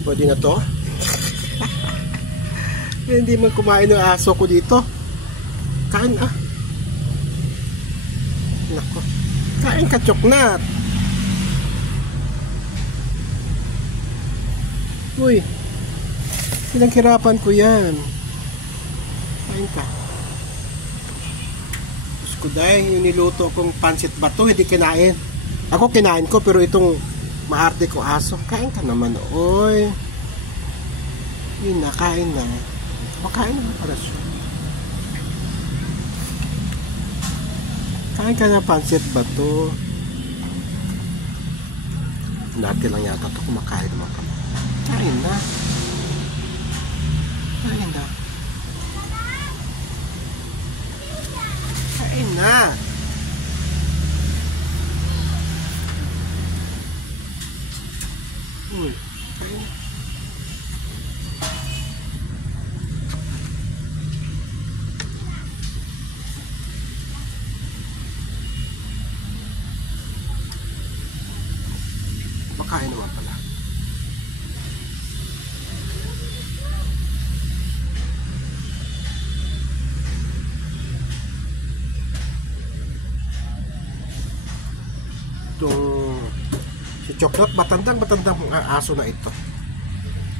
Pwede na to. Hindi man kumain ng aso ko dito. Kain ah. Nako. Kain ka, Choknat. Uy. Pinaghirapan ko yan. Kain ka. Diyos ko dahil yung niluto kong pansit bato, hindi kinain. Ako kinain ko, pero itong maarte ko aso. Kain ka naman. Uy. Yun na, kain na. Makain naman para siya. Kain ka na pansit bato. Dati lang yata ito kumakain naman kami. Kain na. Kain na. Kain na. Uy, kain na. Makain naman pala. Si Choknat, matandang aso na ito.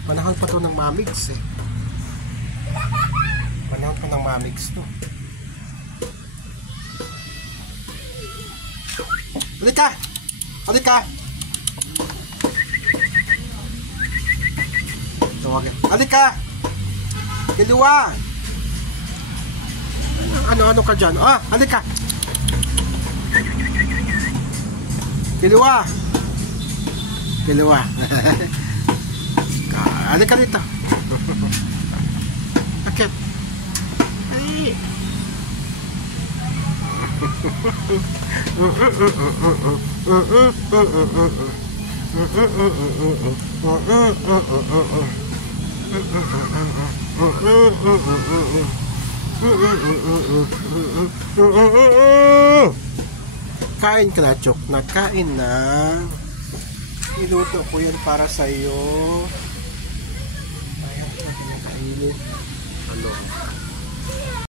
Panahon pa to ng mamigs eh. Panahon pa ng mamigs to. Halika! Halika! Halika! Kiluwa! Ano ka dyan? Ah! Halika! Kiluwa! Kiluwa! Halika dito! Akit! Ay! Kain ka na, Choknat. Kain na. Niluto ko yan para sa'yo. Ayan, kainin. Ano?